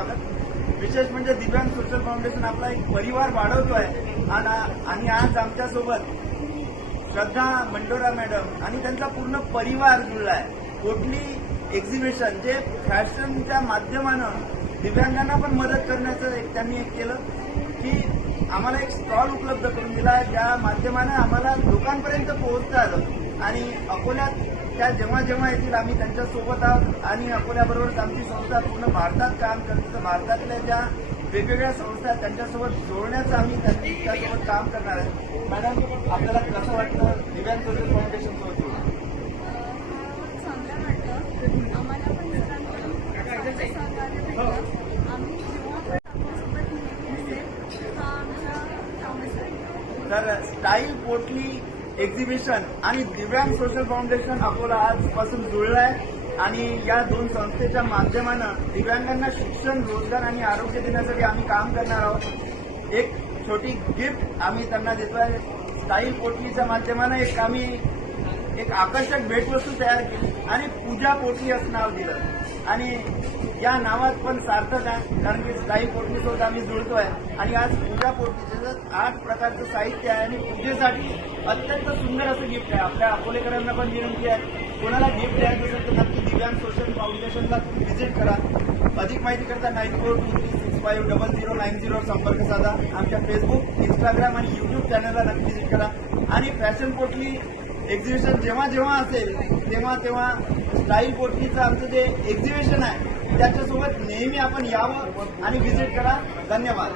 स्वागत. विशेष म्हणजे दिव्यांग सोशल फाउंडेशन आपला एक परिवार वाढवतोय आणि आज आमच्यासोबत श्रद्धा मंडोरा मॅडम आणि त्यांचा पूर्ण परिवार जुळलाय. पोटली एक्झिबिशन जे फॅशनच्या माध्यमानं दिव्यांगांना पण मदत करण्याचं त्यांनी एक केलं की आम्हाला एक स्टॉल उपलब्ध करून दिला, ज्या माध्यमानं आम्हाला लोकांपर्यंत पोहोचता आलं. आणि अकोल्यात त्या जेव्हा जेव्हा येतील आम्ही त्यांच्यासोबत आहोत आणि अकोल्याबरोबरच आमची संस्था पूर्ण भारतात काम करते. तर भारतातल्या ज्या वेगवेगळ्या संस्था त्यांच्यासोबत जोडण्याचं आम्ही त्यांच्यासोबत काम करणार आहे. मॅडम, आपल्याला कसं वाटतं दिव्यांग सोशल फाउंडेशन सोबत? चांगलं वाटतं. आम्हाला पण सरांकडून सहकार्य भेटलं. आम्ही जेव्हा पण आपल्यासोबत नेहमी असेल हा आमच्या कामाचा आहे. तर स्टाईल पोटली एक्झिबिशन आणि दिव्यांग सोशल फाउंडेशन अकोला आजपासून जुळलं आहे आणि या दोन संस्थेच्या माध्यमानं दिव्यांगांना शिक्षण, रोजगार आणि आरोग्य देण्यासाठी आम्ही काम करणार आहोत. एक छोटी गिफ्ट आम्ही त्यांना देतोय. स्टाईल पोटलीच्या माध्यमानं एक आकर्षक भेटवस्तू तयार केली आणि पूजा पोटली असं नाव दिलं आणि या नावात पण सार्थक आहे, कारण की स्टाईल पोटलीसोबत आम्ही जुळतोय. आणि आज पूजा पोटलीचं 8 प्रकारचं साहित्य आहे आणि पूजेसाठी अत्यंत सुंदर असं गिफ्ट आहे. आपल्या अकोलेकरांना पण विनंती आहे, कोणाला गिफ्ट द्यायचं असेल तर नक्की दिव्यांग सोशल फाउंडेशनला व्हिजिट करा. अधिक माहिती करता 9423650090 संपर्क साधा. आमच्या फेसबुक, इंस्टाग्राम आणि युट्यूब चॅनलला नक्की व्हिजिट करा. आणि फॅशन पोटली एक्झिबिशन जेव्हा जेव्हा असेल तेव्हा स्टाईल पोटलीचं आमचं जे एक्झिबिशन आहे त्याच्यासोबत नेहमी आपण यावं आणि व्हिजिट करा. धन्यवाद.